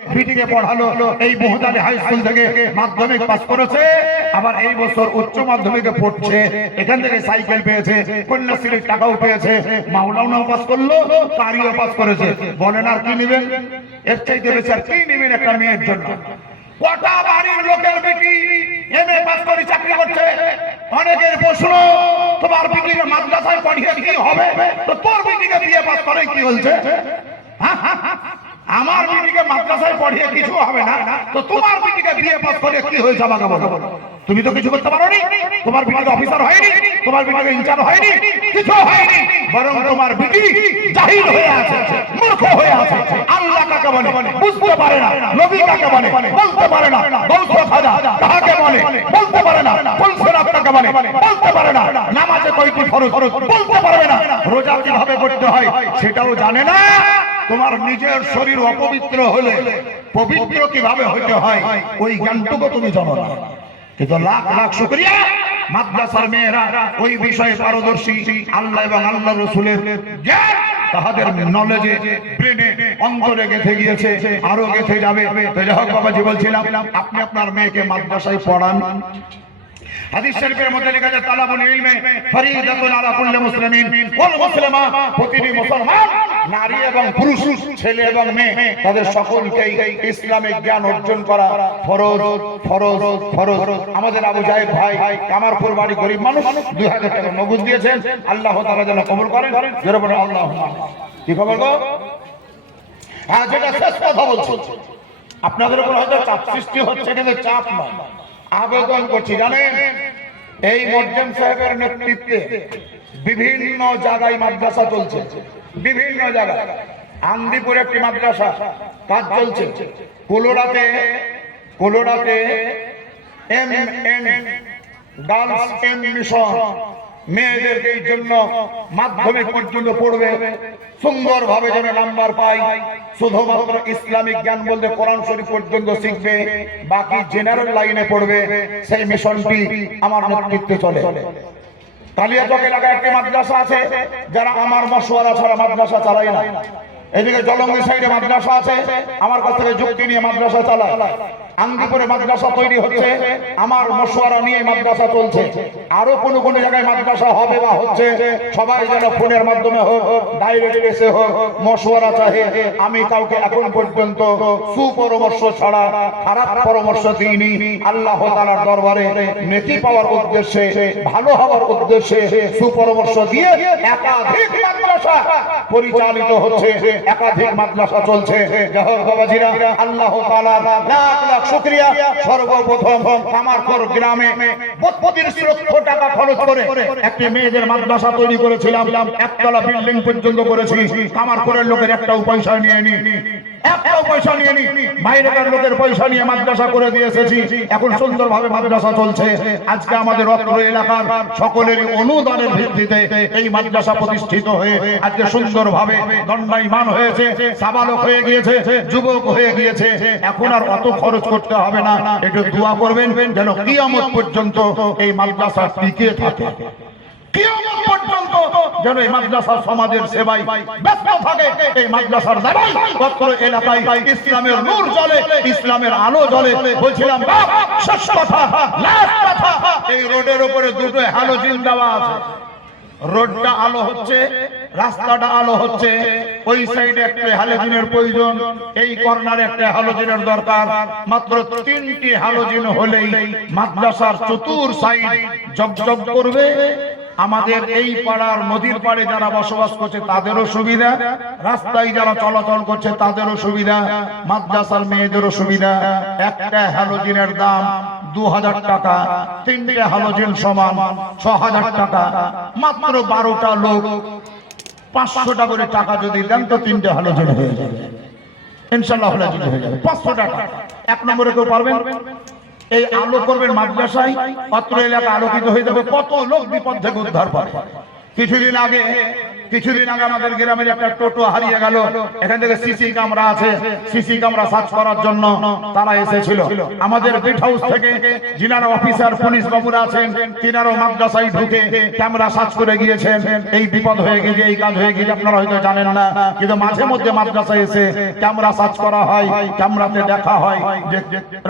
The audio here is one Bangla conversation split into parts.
বিটিকে পড়ালো, এই বহুদানি হাই স্কুল থেকে মাধ্যমিক পাস করেছে, আবার এই বছর উচ্চ মাধ্যমিকে পড়ছে, এখান থেকে সাইকেল পেয়েছে, কন্যাশ্রীর টাকাও পেয়েছে, মাওলানাও পাস করলো, কারিও পাস করেছে। বলেন আর কি নেবেন? এর চাইতে বেশি আর কি নেবেন একটা মেয়ের জন্য? কটা বাড়ির লোকের বেটি এমএ পাস করে চাকরি করছে। অনেকের প্রশ্ন, তোমার বেটিকে মাদ্রাসায় পড়িয়ে কি হবে? তো তোর বেটিকে বিয়ে পাস করে কি হচ্ছে? আমার বেটিকে মাদ্রাসায় পড়িয়ে কিছু হবে না, তো তোমার বেটিকে বিয়ে পাস করে কি হয়েছে আমাকে বলো। তুমি তো কিছু করতে পারোনি, তোমার বেটিকে অফিসার হয়নি, তোমার বেটিকে ইনচার্জ হয়নি, কিছু হয়নি, বরং তোমার বেটি জাহিল হয়ে আছে, মূর্খ হয়ে আছে। আল্লাহ কাকে বলে বুঝতে পারে না, নবী কাকে বলে বলতে পারে না, গৌস খাজা কাকে বলে বলতে পারে না, ফুলসেরাত কাকে বলে বলতে পারে না, নামাজে কয়টি ফরজ বলতে পারবে না, রোজা কিভাবে করতে হয় সেটাও জানে না। তোমার নিজের শরীর অপবিত্র হলে পবিত্র কিভাবে হইতে হয় ওই জ্ঞানটুকু তুমি জানো না। কিন্তু লাখ লাখ শুকরিয়া, মাদ্রাসার মেয়েরা ওই বিষয়ে পারদর্শী। আল্লাহ এবং আল্লাহ রাসূলের জ্ঞান তাহাদের নলেজে, ব্রেনে, অন্তরে গেঁথে গিয়েছে, আরো গেঁথে যাবে। তো যাই হোক বাবাজি, বলছিলাম আপনি আপনার মেয়েকে মাদ্রাসায় পড়ান। হাদিস শরীফের মধ্যে লেখা আছে তালাবুল ইলমি ফরিদাতুন আলা কুল্লি মুসলিমিন ওয়াল মুসলিমা, প্রতিটি মুসলমান নারী এবং পুরুষ, ছেলে এবং মেয়ে, তাদের সকলকেই ইসলামিক জ্ঞান অর্জন করা ফরজ ফরজ ফরজ। আমাদের আবু জাহেদ ভাই কামারপুর বাড়ি, গরিব মানুষ, 2000 টাকা নগদ দিয়েছেন, আল্লাহ তাআলা যেন কবুল করেন। জোরে বলেন আল্লাহুম্মা। কি খবর গো? হ্যাঁ, যেটা শেষ কথা বলছি, আপনাদের উপর হয়তো চাপ সৃষ্টি হচ্ছে, কিন্তু চাপ নয়, আবেদন করছি। জানেন, এই মোয়াজ্জেম সাহেবের নেতৃত্বে বিভিন্ন জায়গায় মাদ্রাসা চলছে, বিভিন্ন জায়গায়। আন্দিপুরে একটি মাদ্রাসা কাজ চলছে, কোলোরাতে এমএন গার্লস এম মিশন, মেয়েদেরকে এই জন্য মাধ্যমিক পর্যন্ত পড়বে, সুন্দরভাবে যেন নাম্বার পায়, শুধুমাত্র ইসলামিক জ্ঞান বলতে কোরআন শরীফ পর্যন্ত শিখবে, বাকি জেনারেল লাইনে পড়বে। সেই মিশনটি আমার নেতৃত্বে চলে। কালিয়াচক এলাকায় একটি মাদ্রাসা আছে, যারা আমার মশওয়ারা ছাড়া মাদ্রাসা চালায় না। এদিকে জলঙ্গি সাইডে মাদ্রাসা আছে, আমার কাছ থেকে যুক্তি নিয়ে মাদ্রাসা চালায়। আঙ্গিপুরে মাদ্রাসা তৈরি হচ্ছে, আমার মশওয়ারা নিয়ে মাদ্রাসা চলছে। আরো কোন কোন জায়গায় মাদ্রাসা হবে বা হচ্ছে, সবাই যেন ফোনের মাধ্যমে হোক, ডাইরেক্ট এসে হোক, মশওয়ারা চাহে। আমি কাউকে এখন পর্যন্ত সুপরামর্শ ছাড়া খারাপ পরামর্শ দিইনি। আল্লাহ তাআলার দরবারে নেকি পাওয়ার উদ্দেশ্যে, ভালো হওয়ার উদ্দেশ্যে সুপরামর্শ দিয়ে একাধিক মাদ্রাসা পরিচালিত হচ্ছে, একাধিক মাদ্রাসা চলছে। বাবাজিরা, আল্লাহ তাআলার লাখ লাখ শুকরিয়া। সর্বপ্রথম কামারপুর গ্রামে 32 লক্ষ টাকা খরচ করে একটি মেয়েদের মাদ্রাসা তৈরি করেছিলাম, একতলা বিল্ডিং পর্যন্ত করেছি। কামারপুরের লোকের একটাও পয়সা নিয়ে নি, একটাও পয়সা নিয়ে নি, বাইরেকার লোকের পয়সা নিয়ে মাদ্রাসা করে দিয়ে এসেছি। এখন সুন্দরভাবে মাদ্রাসা চলছে। আজকে আমাদের অত্র এলাকার সকলেরই অনুদানের ভিত্তিতে এই মাদ্রাসা প্রতিষ্ঠিত হয়ে আজকে সুন্দরভাবে দণ্ডায়মান হয়েছে, সাবালক হয়ে গিয়েছে, যুবক হয়ে গিয়েছে। এখন আর অত খরচ করতে হবে না। একটু দোয়া করবেন যেন কিয়ামত পর্যন্ত এই মাদ্রাসা টিকে থাকে, কিয়ামত পর্যন্ত যেন এই মাদ্রাসা সমাজের সেবায় ব্যস্ত থাকে। এই মাদ্রাসার দ্বারা অত্র এলাকায় ইসলামের নূর জ্বলে, ইসলামের আলো জ্বলে। বলছিলাম বাপ, শেষ কথা, লাস্ট কথা, এই রোডের উপরে দুটো হ্যালোজিন দেওয়া আছে। রোডটা আলো হচ্ছে, রাস্তাটা আলো হচ্ছে। ওই সাইডে একটা হ্যালোজিনের প্রয়োজন, এই কর্নারে একটা হ্যালোজিনের দরকার। মাত্র 3টি হ্যালোজিন হলেই মাদ্রাসার চতুর সাইড জগজগ করবে। আমাদের এই পাড়ার নদীর পাড়ে যারা বসবাস করছে তাদেরও সুবিধা, রাস্তায় যারা চলাচল করছে তাদেরও সুবিধা, মাদ্রাসার মেয়েদেরও সুবিধা। একটা হ্যালোজিনের দাম 2000 টাকা, 3টে হ্যালোজিন সমান 6000 টাকা। মাত্র 12টা লোক 500 টাকা করে টাকা যদি দেন তো 3টে হ্যালোজিন হয়ে যাবে, ইনশাআল্লাহ হ্যালোজিন হয়ে যাবে 500 টাকা। 1 নম্বরে কেউ পারবেন? এই আলো করবেন মাদ্রাসায়, অত্র এলাকা আলোকিত হয়ে যাবে। কত লোক বিপদ থেকে উদ্ধার পাবে। কিছুদিন আগে কিছুদিন আগে আমাদের গ্রামের একটা টোটো হারিয়ে গেল, এখান থেকে সিসি ক্যামেরা আছে, সিসি ক্যামেরা সার্চ করার জন্য তারা এসেছিল। আমাদের বিট হাউস থেকে যিনারা অফিসার পুলিশ বাবুরা আছেন তিনারাও মাদ্রাসায় ঢুকে ক্যামেরা সার্চ করে গিয়েছেন। এই বিপদ হয়ে গিয়েছে, এই কাজ হয়ে গিয়েছে, আপনারা হয়তো জানেন না, কিন্তু মাঝে মধ্যে মাদ্রাসায় এসে ক্যামেরা সার্চ করা হয়, ক্যামেরাতে দেখা হয় যে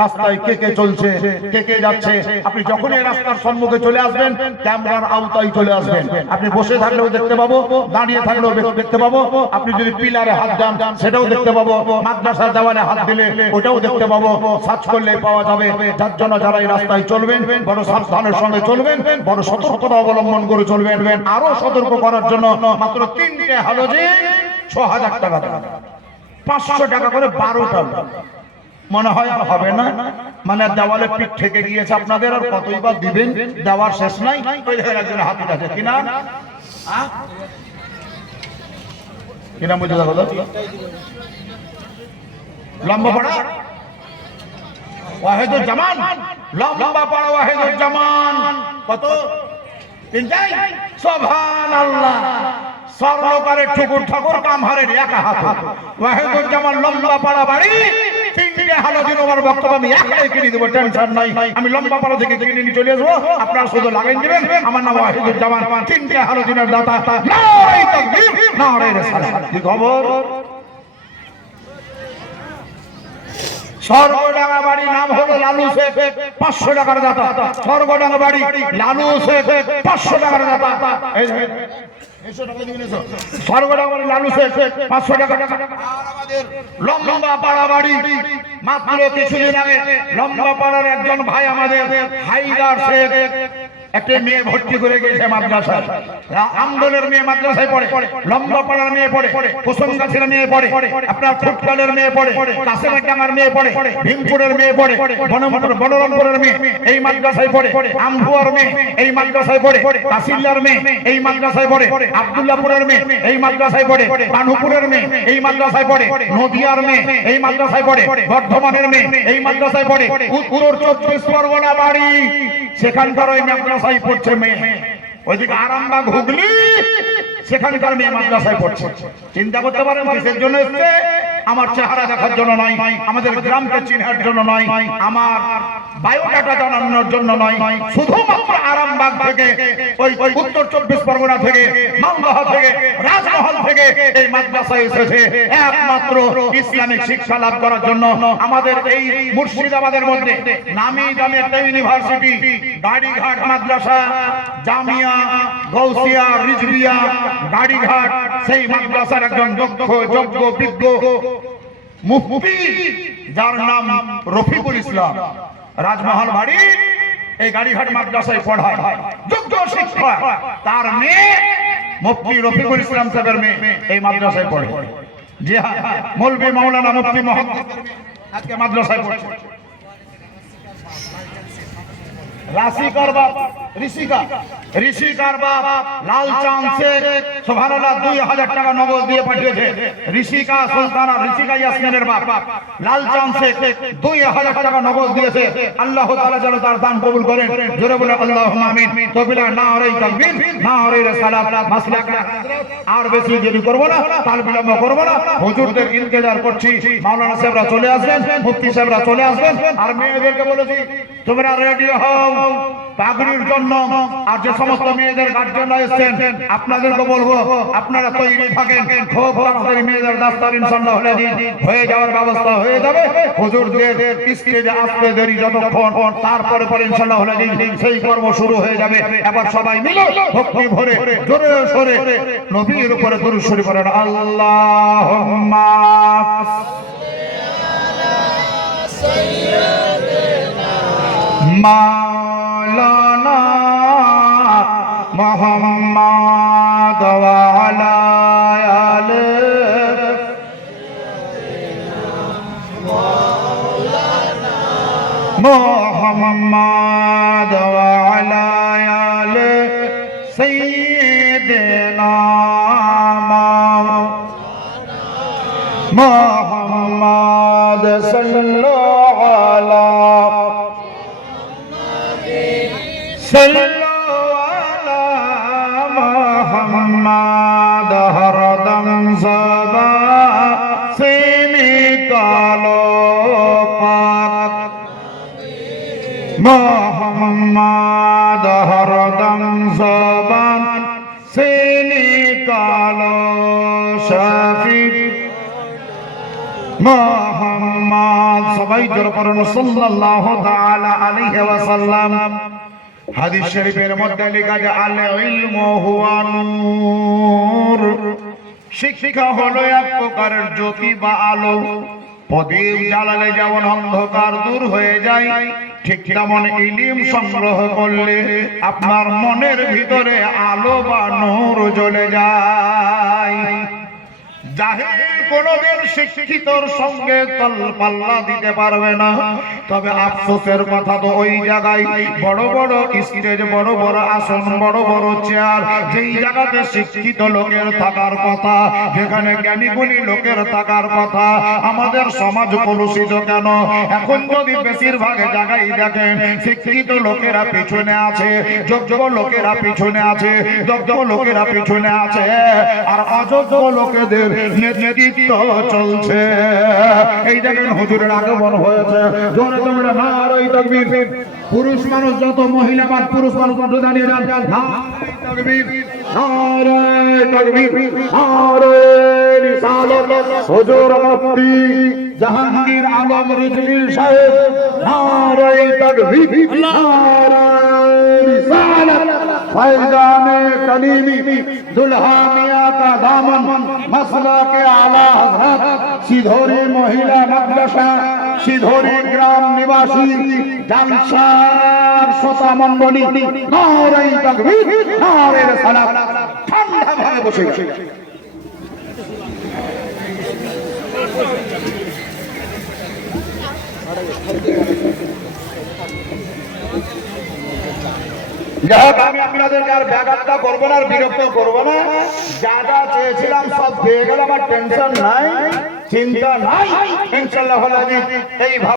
রাস্তায় কে কে চলছে, কে কে যাচ্ছে। আপনি যখনই এই রাস্তার সম্মুখে চলে আসবেন ক্যামেরার আওতায় চলে আসবেন। আপনি বসে থাকলেও দেখতে পাবো, দাঁড়িয়ে থাকলেও দেখতে পাবো, আপনি যদি পিলারে হাত দেন সেটাও দেখতে পাবো, মাদ্রাসার দেওয়ালে হাত দিলে ওটাও দেখতে পাবো, সার্চ করলে পাওয়া যাবে। যার জন্য যারা এই রাস্তায় চলবেন বড় সাবধানের সঙ্গে চলবেন, বড় সতর্কতা অবলম্বন করে চলবেন। আরো সতর্ক করার জন্য মাত্র 3টে হালোজিন 6000 টাকা, 500 টাকা করে 12টা। মনে হয় আর হবে না, মানে দেওয়ালে পিঠ থেকে গিয়েছে আপনাদের, আর কতই বা দিবেন, দেওয়ার শেষ নাই। একজন হাতি আছে কিনা কিনা বুঝে দেখো লম্বা পাড়া ওয়াহিদুল জামান, লম্বা পাড়া ওয়াহিদুল জামান কত? 3টাই। সুবহানাল্লাহ। সর্বকারের ঠুকুর ঠাকুর কামহারের একা হাত ওয়াহিদুল জামান লম্বা পাড়া বাড়ি। 3টে হালোজিন আমার বক্তব্য আমি একটাই কিনে দেবো, টেনশন নাই। আমি লম্বা পাড়া থেকে কিনে নিয়ে চলে আসবো, আপনারা শুধু লাগাই দিবেন। আমার নাম ওয়াহিদুল জামান, 3টে হালোজিনের দাতা। নারে তাকবীর, নারে রিসালাত। কি খবর? স্বর্গডাঙ্গা বাড়ি, নাম হলো লালু শেখ, 500 টাকার দাতা। স্বর্গডাঙ্গা বাড়ি, লালু শেখ, 500 টাকার দাতা। স্বর্গডাঙ্গা লালু শেখ, 500 টাকা। আর আমাদের লম্বা পাড়া বাড়ি, মাত্র কিছুদিন আগে লম্বা পাড়ার একজন ভাই আমাদের হায়দার শেখ একটা মেয়ে ভর্তি করে গেছে মাদ্রাসায়। আমদলের মেয়ে মাদ্রাসায় পড়ে, লম্বা পাড়ার মেয়ে পড়ে, কুসুমগাছির মেয়ে পড়ে, আপনার ফুটবলের মেয়ে পড়ে, কাশেমের ডাঙ্গার মেয়ে পড়ে, ভীমপুরের মেয়ে পড়ে, বনরামপুরের মেয়ে এই মাদ্রাসায় পড়ে, আমভুয়ার মেয়ে এই মাদ্রাসায় পড়ে, কাশিল্লার মেয়ে এই মাদ্রাসায় পড়ে, আব্দুল্লাহপুরের মেয়ে এই মাদ্রাসায় পড়ে, কানুপুরের মেয়ে এই মাদ্রাসায় পড়ে, নদিয়ার মেয়ে এই মাদ্রাসায় পড়ে, বর্ধমানের মেয়ে এই মাদ্রাসায় পড়ে, উত্তর 24 পরগনা বাড়ি, সেখানকার ওই মাদ্রাসায় পড়ছে মেয়ে। ওইদিকে আরামবাগ হুগলি, সেখানকার মেয়ে মাদ্রাসায় পড়ছে। চিন্তা করতে পারেন কিসের জন্য এসেছে? আমার চেহারা দেখার জন্য নয়, আমাদের গ্রামকে চিনার জন্য নয়, আমার বায়োডাটা জানানোর জন্য নয়, শুধুমাত্র আরামবাগ থেকে, ওই উত্তর 24 পরগনা থেকে, মালদহ থেকে, রাজমহল থেকে এই মাদ্রাসায় এসেছে একমাত্র ইসলামিক শিক্ষা লাভ করার জন্য। আমাদের এই মুর্শিদাবাদের মধ্যে নামি দামি একটা ইউনিভার্সিটি, গাড়িঘাট মাদ্রাসা, জামিয়া, গৌসিয়া, রিজভিয়া, গাড়িঘাট, সেই মাদ্রাসার একজন দক্ষ, যোগ্য, বিজ্ঞ মুফতি যার নাম রফিকুল ইসলাম, রাজমহল বাড়ি, এই গাড়িঘাট মাদ্রাসায় পড়ায়, যোগ্য শিক্ষক। তার মেয়ে মুফতি রফিকুল ইসলাম সাহেবের মেয়ে এই মাদ্রাসায় পড়ে। জি হ্যাঁ, মৌলভী মাওলানা মুফতি মোহাম্মদ আজকে মাদ্রাসায় পড়ে। রাশিকার বাপ ঋষিকার বাপ লালচাঁদ শেখ সুবহানাল্লাহ 2000 টাকা নগদ দিয়ে পাঠিয়েছে। ঋষিকা সুলতানা, ঋষিকা ইয়াসমিনের বাপ লালচাঁদ শেখ 2000 টাকা নগদ দিয়েছে। আল্লাহ তাআলা যেন তার দান কবুল করেন। জোরে বলে আল্লাহুম্মা আমিন। তকবীর, নারে তাকবীর, নারে রিসালাত। মাসলাক আর বেশি দেরি করব না, কাল বিলম্ব করব না, হুজুরদের ইন্তজার করছি। মাওলানা সাহেবরা চলে আসবেন, মুফতি সাহেবরা চলে আসবেন। আর মেয়েদেরকে বলেছি তোমরা রেডি হও পাগড়ির জন্য। আর যে সমস্ত মেয়েদের গার্জিয়ানরা এসেছেন আপনাদেরকে বলবো আপনারা তৈরি থাকেন, খুব তাড়াতাড়ি মেয়েদের দাস্তার ইনশাআল্লাহ হয়ে যাওয়ার ব্যবস্থা হয়ে যাবে। হুজুরদের স্টেজে আসতে দেরি যতক্ষণ, তারপরে পরে ইনশাআল্লাহ সেই কর্ম শুরু হয়ে যাবে। এবার সবাই মিলে ভক্তি ভরে জোরে সোরে নবীর উপরে দুরূদ শরীফ পড়েন। আল্লাহুম্মা মাওলানা মুহাম্মদ ওয়া আলা আলি মুহাম্মদ ওয়া আলা আলি সাইয়্যিদিনা মুহাম্মদ সাল্লাল্লাহু আলা صلوا على محمد মোহাম্মদ হরদম জবান সে নিকালো শফিক মোহাম্মদ, সবাই জোরে পড়ুন সাল্লাল্লাহু তাআলা আলাইহি ওয়াসাল্লাম। হাদিস শরীফের মধ্যে লেখা আছে আল ইলমু হুয়া নূর, শিক্ষা হলো এক প্রকারের জ্যোতি বা আলো। প্রদীপ জ্বালালে যেমন অন্ধকার দূর হয়ে যায়, ঠিক তেমন ইলম সংগ্রহ করলে আপনার মনের ভিতরে আলো বা নূর জ্বলে যায়। জাহিল কোনদিন শিক্ষিতর সঙ্গে পাল্লা দিতে পারবে না। তবে আফসোসের কথা তো ওই জায়গায় বড় বড় স্টেজ, বড় বড় আসন, বড় বড় চেয়ার, যেই জায়গাতে শিক্ষিত লোকের থাকার কথা, যেখানে জ্ঞানী গুণী লোকের থাকার কথা, আমাদের সমাজ কলুষিত কেন? এখন যদি বেশিরভাগ জায়গায় দেখেন শিক্ষিত লোকেরা পিছনে আছে, যোগ্য লোকেরা পিছনে আছে, দক্ষ লোকেরা পিছনে আছে, আর অযোগ্য লোকেদের নেতৃত্ব চলছে। এই দেখেন হুজুরের আগমন হয়েছে, জোরে জোরে নারায়ে তাকবীর। পুরুষ মানুষ যত, মহিলা বা পুরুষ মানুষ দাঁড়িয়ে যান, নারায়ে তাকবীর, নারায়ে তাকবীর, নারায়ে রিসালাত। হুজুর মুফতি জাহাঙ্গীর আলম রিজভী সাহেব, নারায়ে তাকবীর, নারায়ে রিসালাত। फैजाने कलीमी दुल्हा मियां का दामन मसला के आला हजरत सिधोरी महिला मदरसा सिधोरी ग्राम निवासी डांसार श्रोता मंडली नारे तकबीर नारे रिसालात। ठंडा भाবে বসে আমি আপনাদেরকে আর ব্যাঘাতটা করবো না, আর বিরক্ত করবো না। যা যা চেয়েছিলাম সব পেয়ে গেলাম, আমার টেনশন নাই, চিন্তা নাই, ইনশাআল্লাহ এই